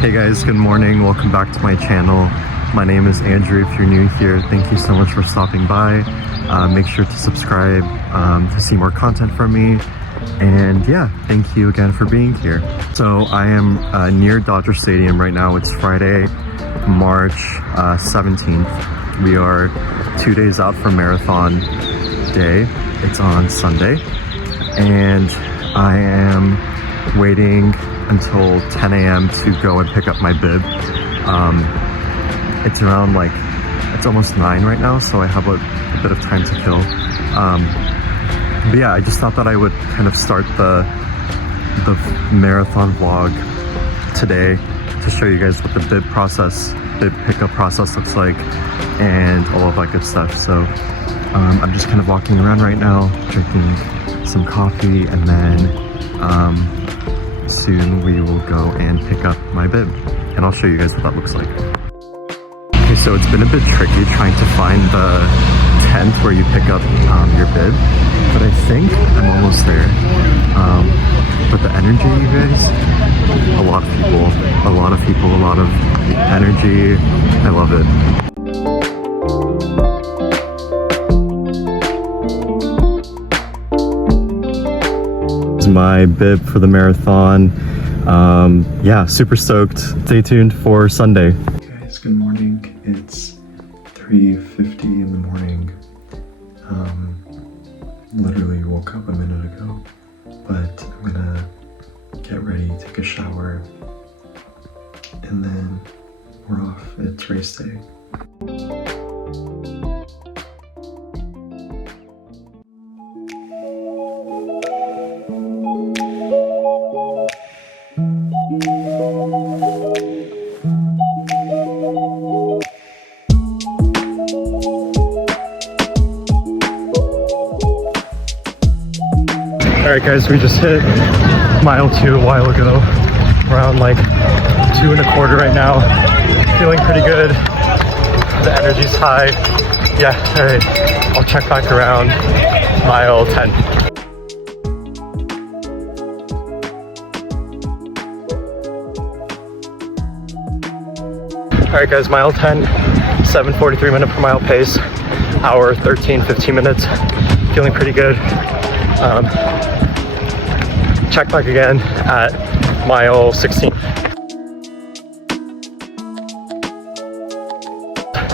Hey guys, good morning. Welcome back to my channel. My name is Andrew. If you're new here, thank you so much for stopping by. Make sure to subscribe to see more content from me. And yeah, thank you again for being here. So I am near Dodger Stadium right now. It's Friday, March 17th. We are 2 days out from marathon day. It's on Sunday. And I am waiting until 10 a.m. to go and pick up my bib. It's around it's almost 9 right now, so I have a bit of time to kill. But yeah, I just thought that I would kind of start the marathon vlog today to show you guys what the bib pickup process looks like and all of that good stuff. So I'm just kind of walking around right now, drinking some coffee, and then soon we will go and pick up my bib, and I'll show you guys what that looks like. Okay, so it's been a bit tricky trying to find the tent where you pick up your bib, but I think I'm almost there. But the energy, you guys, a lot of people, a lot of energy. I love it. My bib for the marathon. Yeah, super stoked. Stay tuned for Sunday. Hey guys, good morning. It's 3:50 in the morning. Literally woke up a minute ago, but I'm gonna get ready, take a shower, and then we're off. It's race day. Alright guys, we just hit mile 2 a while ago, around 2 1/4 right now. Feeling pretty good, the energy's high. Yeah, alright, I'll check back around mile 10. Alright guys, mile 10, 7:43 minute per mile pace, hour 13-15 minutes, feeling pretty good. Check back again at mile 16.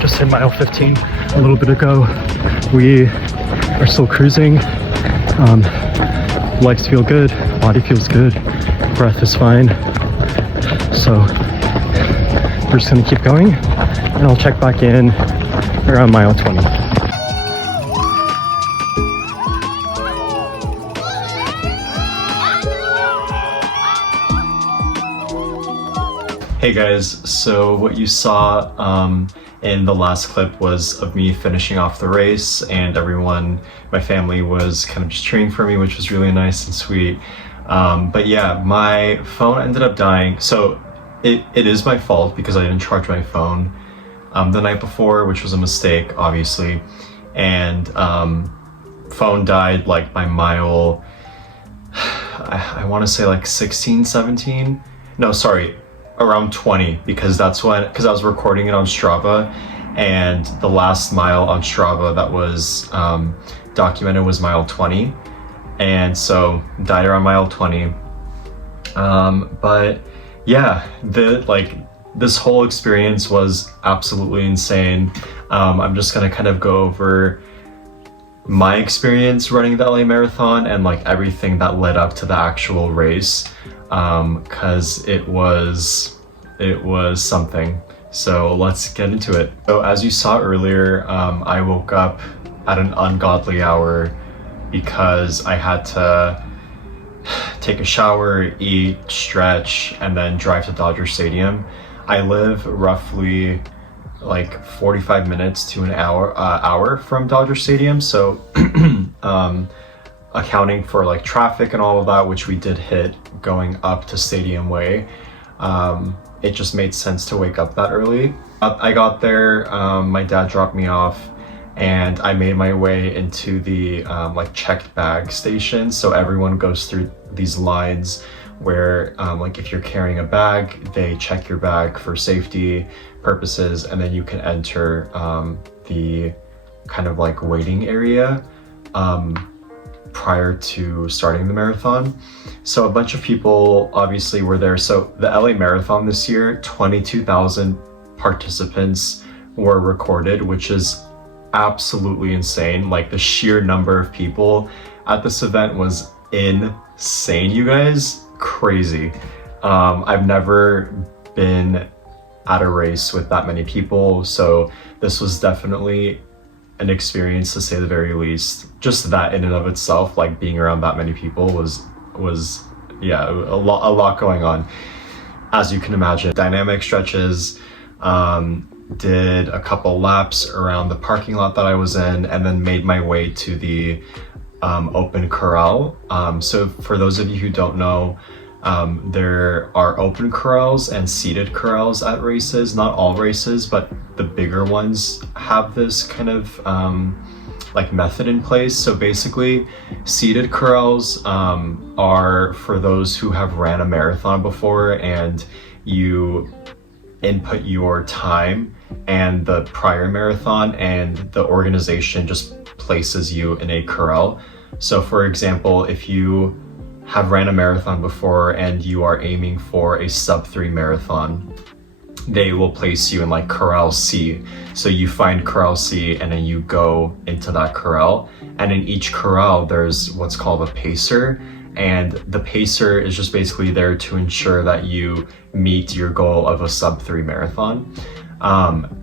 Just hit mile 15 a little bit ago. We are still cruising. Legs feel good, body feels good, breath is fine. So we're just gonna keep going, and I'll check back in around mile 20. Hey guys, so what you saw in the last clip was of me finishing off the race, and everyone, my family, was kind of just cheering for me, which was really nice and sweet. But yeah, my phone ended up dying. So it is my fault because I didn't charge my phone the night before, which was a mistake, obviously. And phone died by mile, I want to say 16, 17. No, sorry. Around 20, because I was recording it on Strava, and the last mile on Strava that was documented was mile 20, and so died around mile 20. But yeah, this whole experience was absolutely insane. I'm just gonna kind of go over my experience running the LA Marathon and everything that led up to the actual race. Because it was something. So let's get into it. So as you saw earlier, I woke up at an ungodly hour because I had to take a shower, eat, stretch, and then drive to Dodger Stadium. I live roughly 45 minutes to an hour from Dodger Stadium, so accounting for traffic and all of that, which we did hit going up to Stadium Way, it just made sense to wake up that early. I got there, my dad dropped me off, and I made my way into the checked bag station. So everyone goes through these lines where like if you're carrying a bag, they check your bag for safety purposes, and then you can enter the kind of like waiting area prior to starting the marathon. So a bunch of people obviously were there. So the LA Marathon this year, 22,000 participants were recorded, which is absolutely insane. Like the sheer number of people at this event was insane, you guys. Crazy. I've never been at a race with that many people, so this was definitely an experience to say the very least. Just that in and of itself, like being around that many people was yeah, a lot going on, as you can imagine. Dynamic stretches, did a couple laps around the parking lot that I was in, and then made my way to the open corral. So for those of you who don't know, there are open corrals and seated corrals at races. Not all races, but the bigger ones have this kind of like method in place. So basically, seated corrals are for those who have ran a marathon before, and you input your time and the prior marathon, and the organization just places you in a corral. So for example, if you have ran a marathon before and you are aiming for a sub-3 marathon, they will place you in like corral C. So you find corral C and then you go into that corral, and in each corral there's what's called a pacer, and the pacer is just basically there to ensure that you meet your goal of a sub-3 marathon.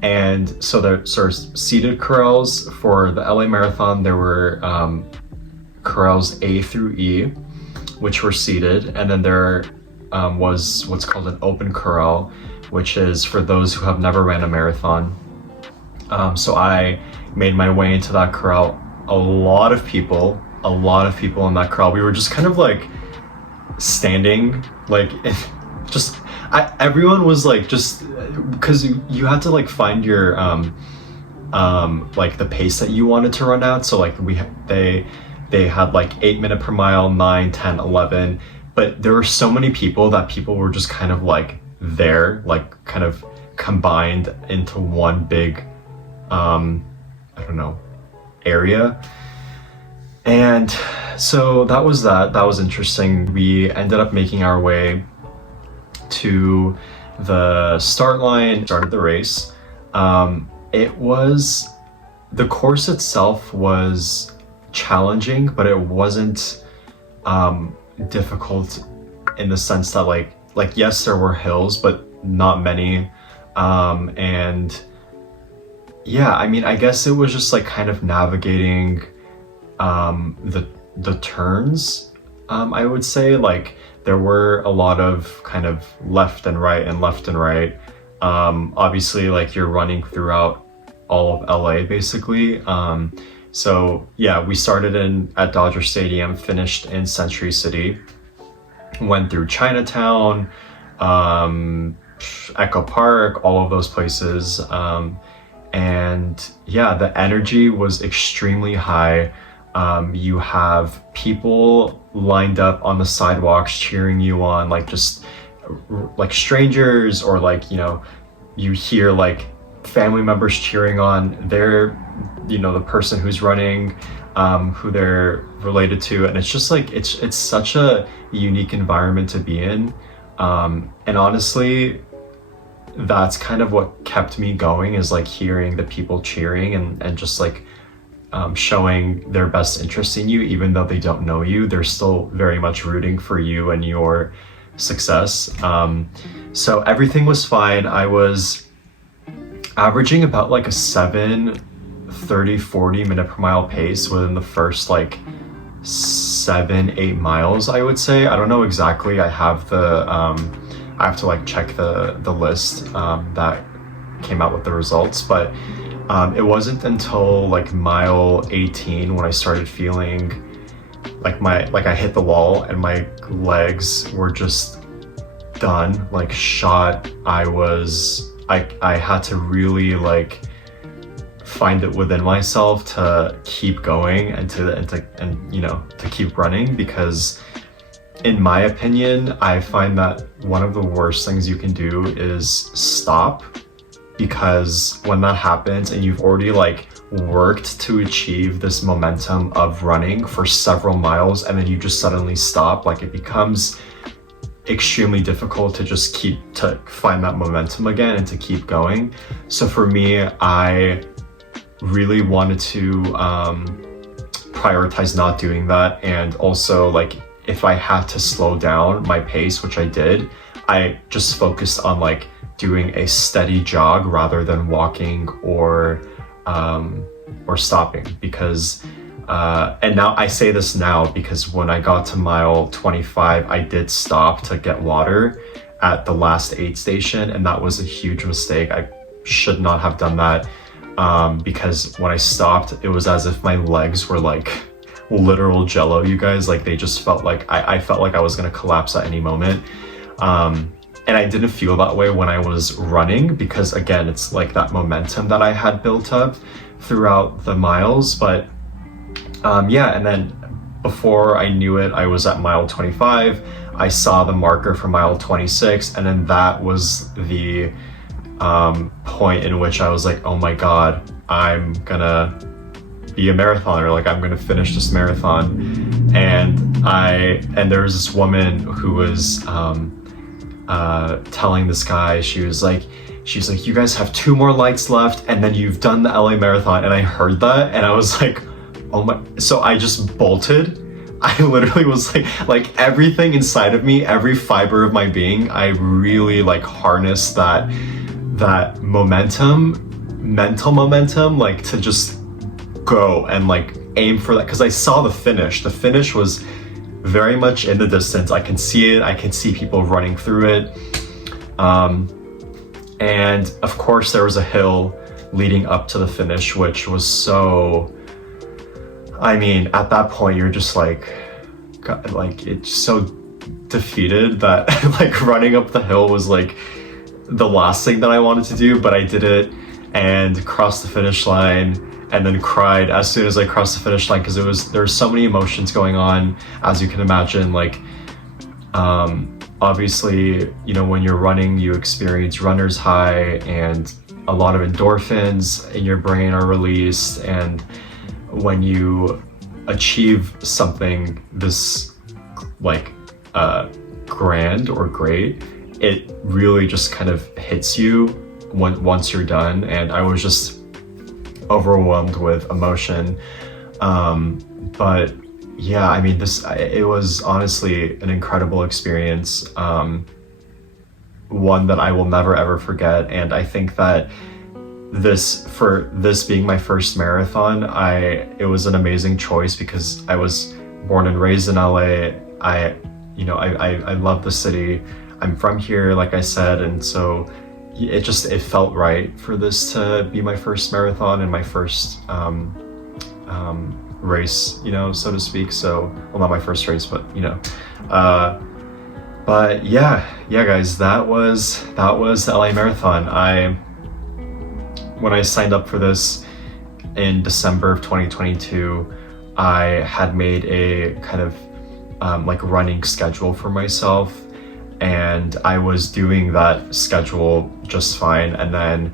And so there's sort of seated corrals. For the LA Marathon, there were corrals A through E, which were seated, and then there was what's called an open corral, which is for those who have never ran a marathon. So I made my way into that corral. A lot of people in that corral. We were just kind of like standing, like everyone was like, just because you had to like find your like the pace that you wanted to run at. So like they had like 8 minute per mile, 9, 10, 11, but there were so many people that people were just kind of like there, like kind of combined into one big I don't know, area. And so that was interesting. We ended up making our way to the start line, started the race. The course itself was challenging, but it wasn't difficult in the sense that like yes, there were hills, but not many. And yeah, I mean, I guess it was just like kind of navigating the turns. I would say like there were a lot of kind of left and right. Obviously, like you're running throughout all of LA basically. So yeah, we started at Dodger Stadium, finished in Century City, went through Chinatown, Echo Park, all of those places. And yeah, the energy was extremely high. You have people lined up on the sidewalks cheering you on, like just like strangers, or like, you know, you hear like family members cheering on their, you know, the person who's running, who they're related to. And it's just like, it's such a unique environment to be in. And honestly, that's kind of what kept me going, is like hearing the people cheering and just like showing their best interest in you. Even though they don't know you, they're still very much rooting for you and your success. So everything was fine. I was averaging about like a 7:30-40 minute per mile pace within the first like 7-8 miles, I would say. I don't know exactly. I have to like check the list that came out with the results, but it wasn't until like mile 18 when I started feeling like I hit the wall and my legs were just done, like shot. I had to really like find it within myself to keep going and you know, to keep running, because in my opinion, I find that one of the worst things you can do is stop, because when that happens and you've already like worked to achieve this momentum of running for several miles and then you just suddenly stop, like it becomes extremely difficult to just to find that momentum again and to keep going. So for me, I really wanted to prioritize not doing that. And also, like, if I had to slow down my pace, which I did, I just focused on like doing a steady jog rather than walking or stopping, because and now I say this now because when I got to mile 25, I did stop to get water at the last aid station, and that was a huge mistake. I should not have done that, because when I stopped, it was as if my legs were like literal jello, you guys. Like they just felt like I felt like I was gonna collapse at any moment. And I didn't feel that way when I was running, because again, it's like that momentum that I had built up throughout the miles. But yeah, and then before I knew it, I was at mile 25. I saw the marker for mile 26, and then that was the point in which I was like, oh my God, I'm gonna be a marathoner, like I'm gonna finish this marathon. And there was this woman who was telling this guy, she's like, you guys have 2 more lights left and then you've done the LA Marathon. And I heard that and I was like, oh my, so I just bolted. I literally was like everything inside of me, every fiber of my being, I really like harnessed that momentum, mental momentum, like to just go and like aim for that. Cause I saw the finish. The finish was very much in the distance. I can see it. I can see people running through it. And of course there was a hill leading up to the finish, which was so, I mean, at that point you're just like it's so defeated that like running up the hill was like the last thing that I wanted to do, but I did it and crossed the finish line. And then cried as soon as I crossed the finish line, because there's so many emotions going on, as you can imagine. Like, obviously, you know, when you're running, you experience runner's high, and a lot of endorphins in your brain are released. And when you achieve something this like grand or great, it really just kind of hits you once you're done. And I was just overwhelmed with emotion. But yeah, I mean, it was honestly an incredible experience, one that I will never ever forget. And I think that for this being my first marathon, it was an amazing choice, because I was born and raised in LA. I love the city. I'm from here, like I said, and so it felt right for this to be my first marathon and my first race, you know, so to speak. So, well, not my first race, but you know, but yeah, guys, that was the LA Marathon. When I signed up for this in December of 2022, I had made a kind of like running schedule for myself. And I was doing that schedule just fine. And then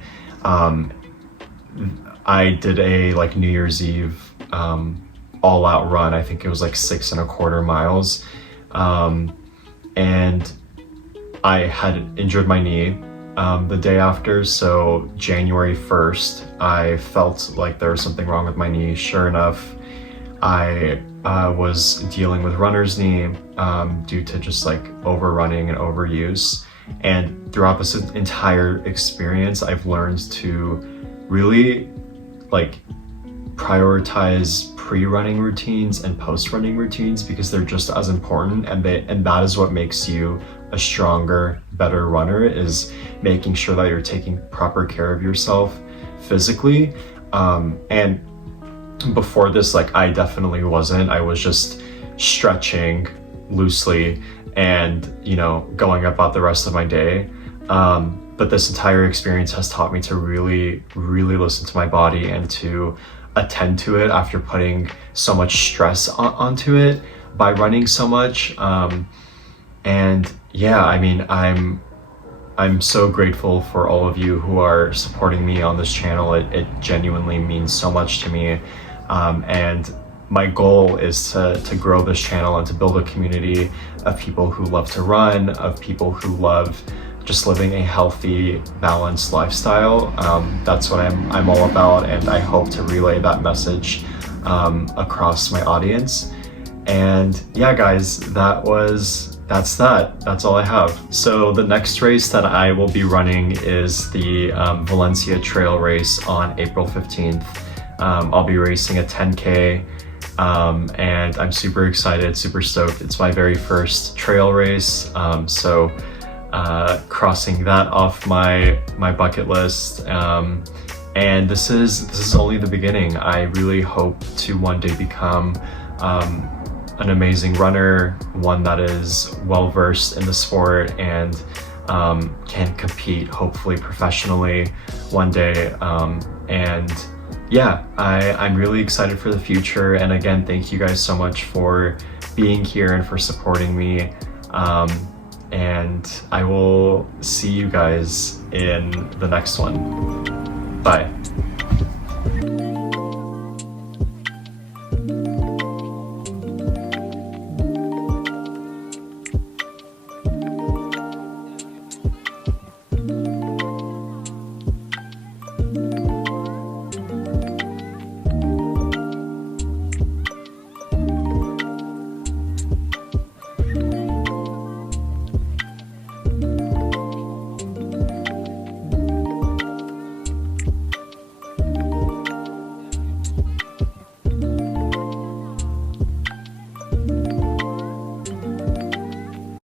I did a like New Year's Eve all out run. I think it was like 6.25 miles. And I had injured my knee the day after. So January 1st, I felt like there was something wrong with my knee. Sure enough, I was dealing with runner's knee due to just like overrunning and overuse. And throughout this entire experience, I've learned to really like prioritize pre-running routines and post-running routines, because they're just as important, and that is what makes you a stronger, better runner, is making sure that you're taking proper care of yourself physically. And before this, like I definitely wasn't. I was just stretching loosely and, you know, going about the rest of my day. But this entire experience has taught me to really, really listen to my body and to attend to it after putting so much stress onto it. by running so much. And yeah, I mean, I'm so grateful for all of you who are supporting me on this channel. It genuinely means so much to me. And my goal is to grow this channel and to build a community of people who love to run, of people who love just living a healthy, balanced lifestyle. That's what I'm all about, and I hope to relay that message across my audience. And yeah, guys, that's all I have. So the next race that I will be running is the Valencia Trail Race on April 15th. I'll be racing a 10K, and I'm super excited, super stoked. It's my very first trail race, so crossing that off my bucket list. And this is only the beginning. I really hope to one day become an amazing runner, one that is well versed in the sport and can compete hopefully professionally one day. And yeah, I'm really excited for the future. And again, thank you guys so much for being here and for supporting me. And I will see you guys in the next one. Bye.